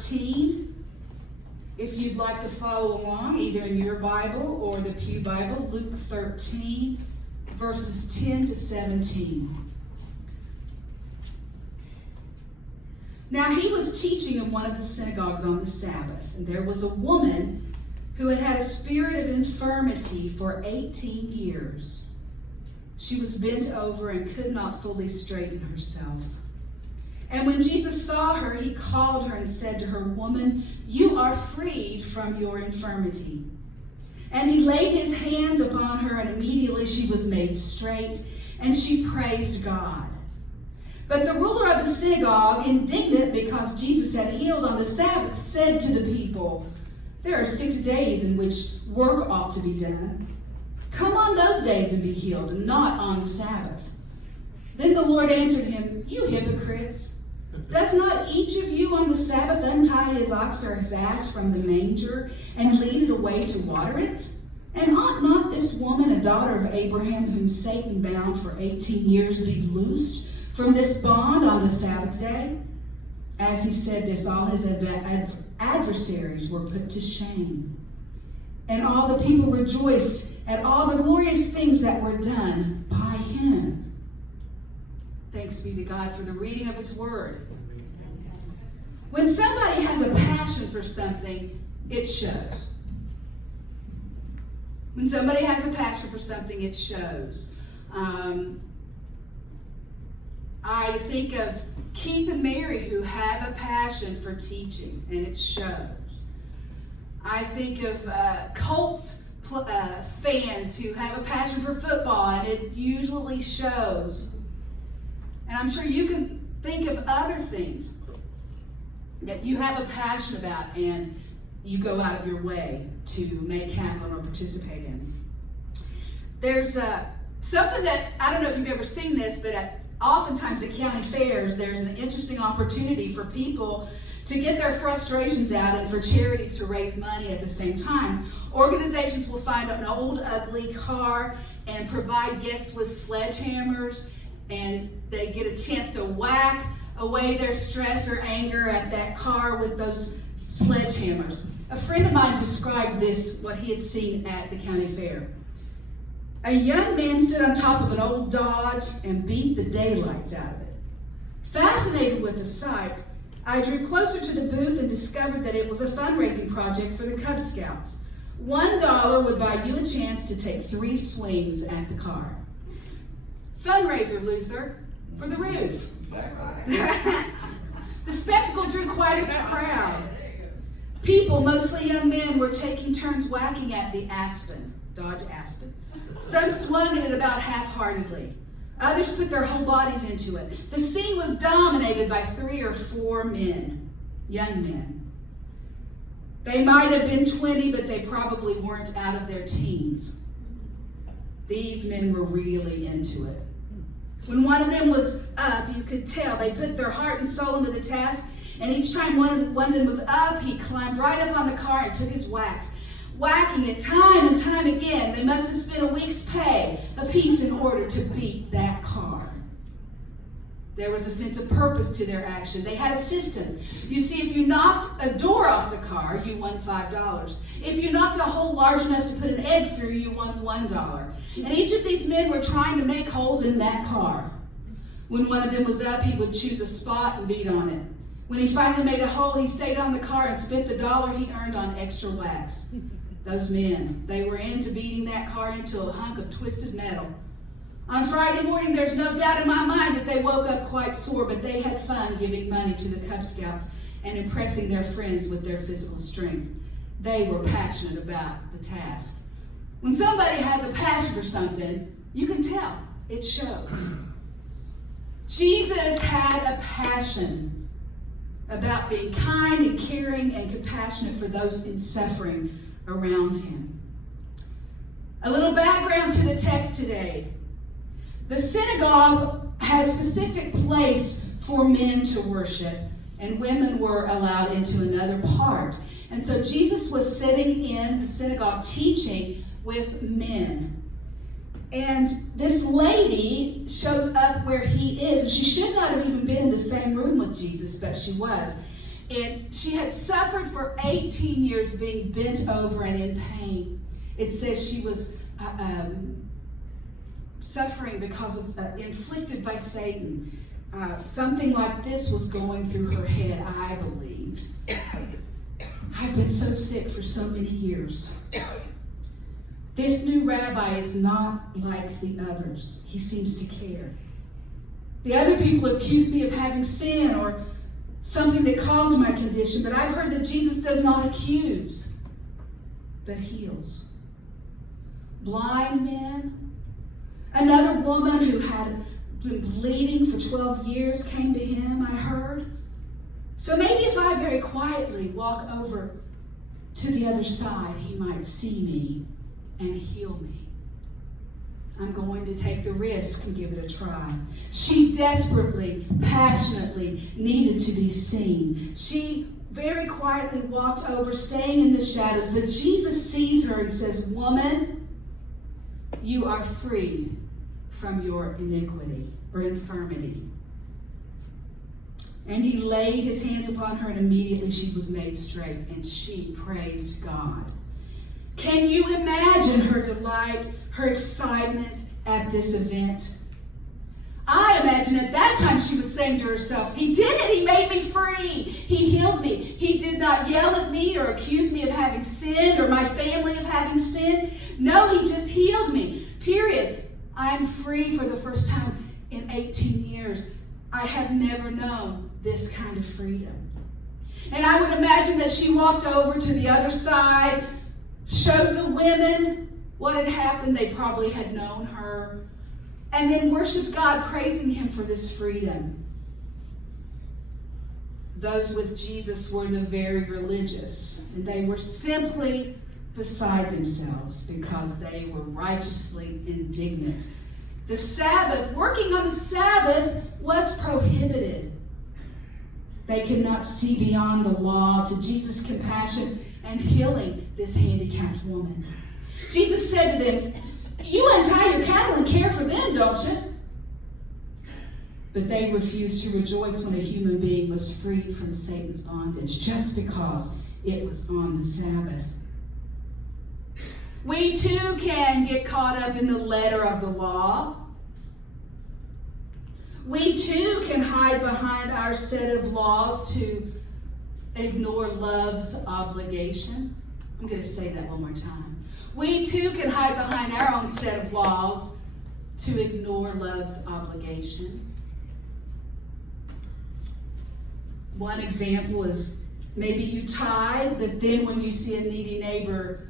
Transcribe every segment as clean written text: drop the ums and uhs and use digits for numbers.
13. If you'd like to follow along, either in your Bible or the Pew Bible, Luke 13, verses 10 to 17. Now he was teaching in one of the synagogues on the Sabbath, and there was a woman who had had a spirit of infirmity for 18 years. She was bent over and could not fully straighten herself. And when Jesus saw her, he called her and said to her, "Woman, you are freed from your infirmity." And he laid his hands upon her, and immediately she was made straight, and she praised God. But the ruler of the synagogue, indignant because Jesus had healed on the Sabbath, said to the people, "There are 6 days in which work ought to be done. Come on those days and be healed, and not on the Sabbath." Then the Lord answered him, "You hypocrites! Does not each of you on the Sabbath untie his ox or his ass from the manger and lead it away to water it? And ought not this woman, a daughter of Abraham, whom Satan bound for 18 years, be loosed from this bond on the Sabbath day?" As he said this, all his adversaries were put to shame. And all the people rejoiced at all the glorious things that were done by him. Thanks be to God for the reading of his word. When somebody has a passion for something, it shows. When somebody has a passion for something, it shows. I think of Keith and Mary, who have a passion for teaching, and it shows. I think of Colts fans who have a passion for football, and it usually shows. And I'm sure you can think of other things that you have a passion about and you go out of your way to make happen or participate in. There's something that, I don't know if you've ever seen this, but oftentimes at county fairs, there's an interesting opportunity for people to get their frustrations out and for charities to raise money at the same time. Organizations will find an old, ugly car and provide guests with sledgehammers, and they get a chance to whack away their stress or anger at that car with those sledgehammers. A friend of mine described this, what he had seen at the county fair. A young man stood on top of an old Dodge and beat the daylights out of it. Fascinated with the sight, I drew closer to the booth and discovered that it was a fundraising project for the Cub Scouts. $1 would buy you a chance to take 3 swings at the car. Fundraiser, Luther, for the roof. The spectacle drew quite a crowd. People, mostly young men, were taking turns whacking at the Dodge Aspen. Some swung at it about half-heartedly. Others put their whole bodies into it. The scene was dominated by 3 or 4 men, young men. They might have been 20, but they probably weren't out of their teens. These men were really into it. When one of them was up, you could tell they put their heart and soul into the task, and each time one of them was up, he climbed right up on the car and took his whacks, whacking it time and time again. They must have spent a week's pay apiece in order to beat that car. There was a sense of purpose to their action. They had a system. You see, if you knocked a door off the car, you won $5. If you knocked a hole large enough to put an egg through, you won $1. And each of these men were trying to make holes in that car. When one of them was up, he would choose a spot and beat on it. When he finally made a hole, he stayed on the car and spent the $1 he earned on extra wax. Those men, they were into beating that car into a hunk of twisted metal. On Friday morning, there's no doubt in my mind that they woke up quite sore, but they had fun giving money to the Cub Scouts and impressing their friends with their physical strength. They were passionate about the task. When somebody has a passion for something, you can tell. It shows. Jesus had a passion about being kind and caring and compassionate for those in suffering around him. A little background to the text today. The synagogue had a specific place for men to worship, and women were allowed into another part. And so Jesus was sitting in the synagogue teaching with men. And this lady shows up where he is. And she should not have even been in the same room with Jesus, but she was. And she had suffered for 18 years being bent over and in pain. It says she was suffering because of inflicted by Satan. Something like this was going through her head, I believe. I've been so sick for so many years. This new rabbi is not like the others. He seems to care. The other people accuse me of having sin or something that caused my condition, but I've heard that Jesus does not accuse, but heals. Blind men. Another woman who had been bleeding for 12 years came to him, I heard. So maybe if I very quietly walk over to the other side, he might see me and heal me. I'm going to take the risk and give it a try. She desperately, passionately needed to be seen. She very quietly walked over, staying in the shadows, but Jesus sees her and says, "Woman, you are freed from your iniquity or infirmity." And he laid his hands upon her, and immediately she was made straight, and she praised God. Can you imagine her delight, her excitement at this event? I imagine at that time she was saying to herself, "He did it. He made me free. He healed me. He did not yell at me or accuse me of having sinned or my family of having sinned. No, he just healed me. Period. I am free for the first time in 18 years. I have never known this kind of freedom." And I would imagine that she walked over to the other side, showed the women what had happened. They probably had known her. And then worshiped God, praising him for this freedom. Those with Jesus were the very religious, and they were simply beside themselves because they were righteously indignant. The Sabbath, working on the Sabbath, was prohibited. They could not see beyond the law to Jesus' compassion and healing this handicapped woman. Jesus said to them, "You untie your cattle and care for them, don't you?" But they refused to rejoice when a human being was freed from Satan's bondage just because it was on the Sabbath. We too can get caught up in the letter of the law. We too can hide behind our set of laws to ignore love's obligation. I'm going to say that one more time. We too can hide behind our own set of laws to ignore love's obligation. One example is maybe you tithe, but then when you see a needy neighbor,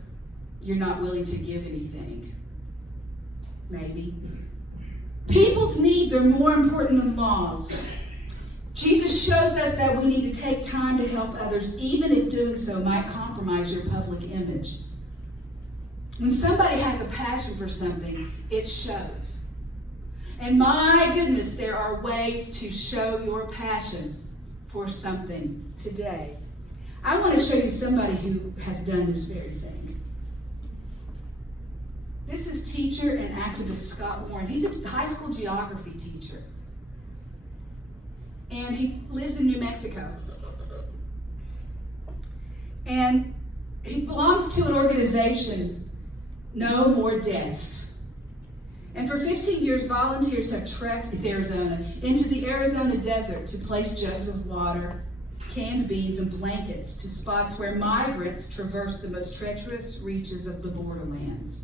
you're not willing to give anything. Maybe. People's needs are more important than laws. Jesus shows us that we need to take time to help others, even if doing so might compromise your public image. When somebody has a passion for something, it shows. And my goodness, there are ways to show your passion for something today. I want to show you somebody who has done this very thing. This is teacher and activist Scott Warren. He's a high school geography teacher. And he lives in New Mexico. And he belongs to an organization, No More Deaths. And for 15 years, volunteers have trekked, it's Arizona, into the Arizona desert to place jugs of water, canned beans, and blankets to spots where migrants traverse the most treacherous reaches of the borderlands.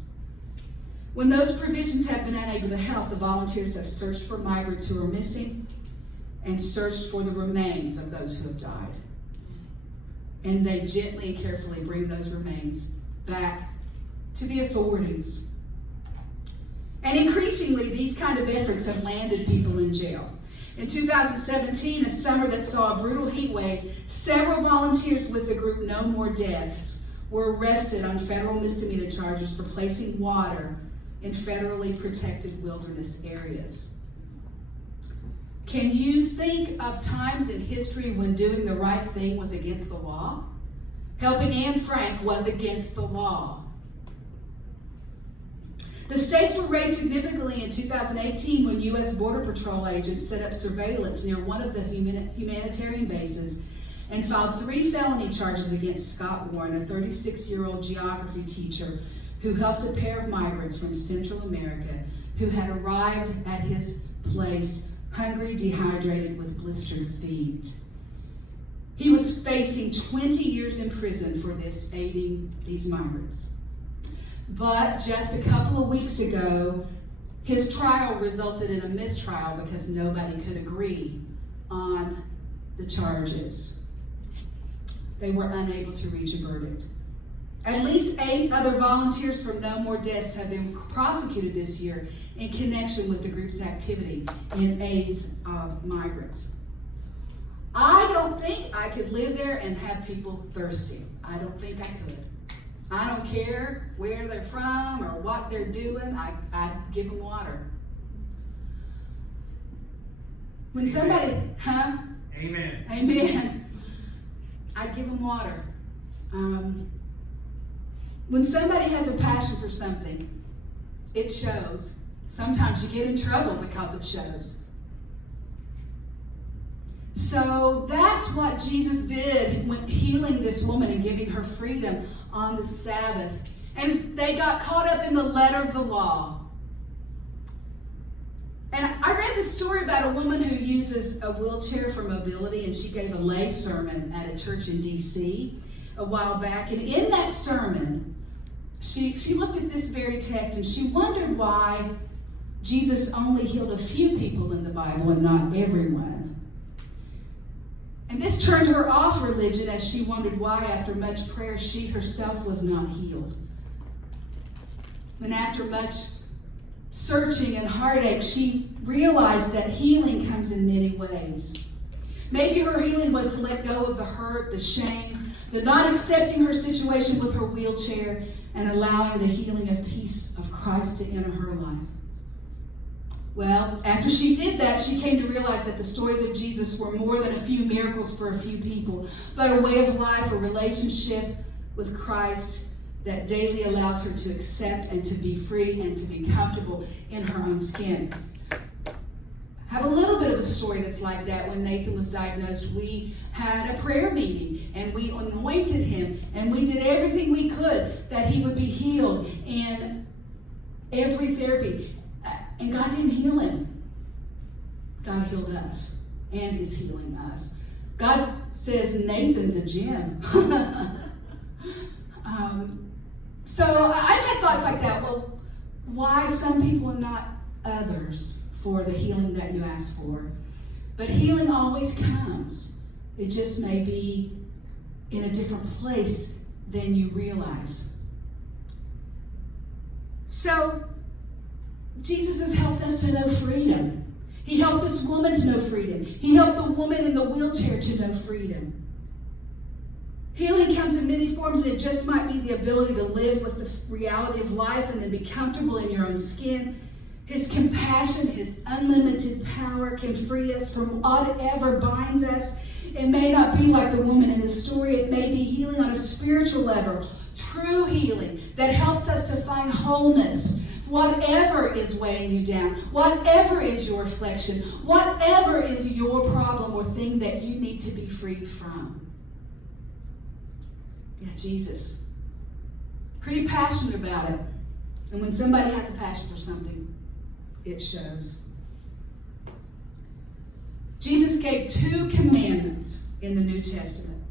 When those provisions have been unable to help, the volunteers have searched for migrants who are missing and searched for the remains of those who have died. And they gently and carefully bring those remains back to the authorities. And increasingly, these kind of efforts have landed people in jail. In 2017, a summer that saw a brutal heat wave, several volunteers with the group No More Deaths were arrested on federal misdemeanor charges for placing water in federally protected wilderness areas. Can you think of times in history when doing the right thing was against the law? Helping Anne Frank was against the law. The stakes were raised significantly in 2018 when U.S. Border Patrol agents set up surveillance near one of the humanitarian bases and filed 3 felony charges against Scott Warren, a 36-year-old geography teacher who helped a pair of migrants from Central America who had arrived at his place hungry, dehydrated, with blistered feet. He was facing 20 years in prison for this, aiding these migrants. But just a couple of weeks ago, his trial resulted in a mistrial because nobody could agree on the charges. They were unable to reach a verdict. At least 8 other volunteers from No More Deaths have been prosecuted this year in connection with the group's activity in aid of migrants. I don't think I could live there and have people thirsty. I don't think I could. I don't care where they're from or what they're doing. I'd give them water. When somebody, Amen. Amen. I'd give them water. When somebody has a passion for something, it shows. Sometimes you get in trouble because it shows. So that's what Jesus did when healing this woman and giving her freedom on the Sabbath. And they got caught up in the letter of the law. And I read this story about a woman who uses a wheelchair for mobility, and she gave a lay sermon at a church in D.C. a while back. And in that sermon, she looked at this very text and she wondered why Jesus only healed a few people in the Bible and not everyone. And this turned her off religion as she wondered why, after much prayer, she herself was not healed. And after much searching and heartache, she realized that healing comes in many ways. Maybe her healing was to let go of the hurt, the shame, the not accepting her situation with her wheelchair, and allowing the healing of peace of Christ to enter her life. Well, after she did that, she came to realize that the stories of Jesus were more than a few miracles for a few people, but a way of life, a relationship with Christ that daily allows her to accept and to be free and to be comfortable in her own skin. I have a little bit of a story that's like that. When Nathan was diagnosed, we had a prayer meeting and we anointed him and we did everything we could that he would be healed, and every therapy. And God didn't heal him. God healed us and is healing us. God says Nathan's a gem. So I've had thoughts like that. Well, why some people and not others for the healing that you ask for? But healing always comes. It just may be in a different place than you realize. So Jesus has helped us to know freedom. He helped this woman to know freedom. He helped the woman in the wheelchair to know freedom. Healing comes in many forms, and it just might be the ability to live with the reality of life and to be comfortable in your own skin. His compassion, his unlimited power can free us from whatever binds us. It may not be like the woman in the story. It may be healing on a spiritual level, true healing that helps us to find wholeness. Whatever is weighing you down, whatever is your affliction, whatever is your problem or thing that you need to be freed from. Yeah, Jesus. Pretty passionate about it. And when somebody has a passion for something, it shows. Jesus gave 2 commandments in the New Testament.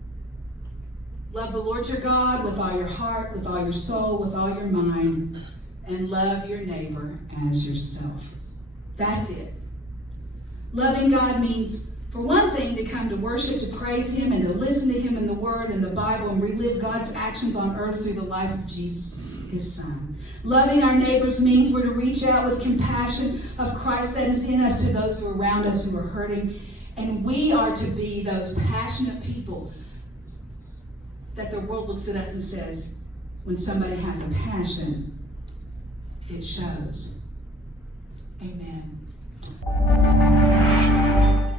Love the Lord your God with all your heart, with all your soul, with all your mind, and love your neighbor as yourself. That's it. Loving God means, for one thing, to come to worship, to praise him, and to listen to him in the Word and the Bible, and relive God's actions on earth through the life of Jesus, his Son. Loving our neighbors means we're to reach out with compassion of Christ that is in us to those who are around us who are hurting. And we are to be those passionate people that the world looks at us and says, when somebody has a passion, it shows. Amen.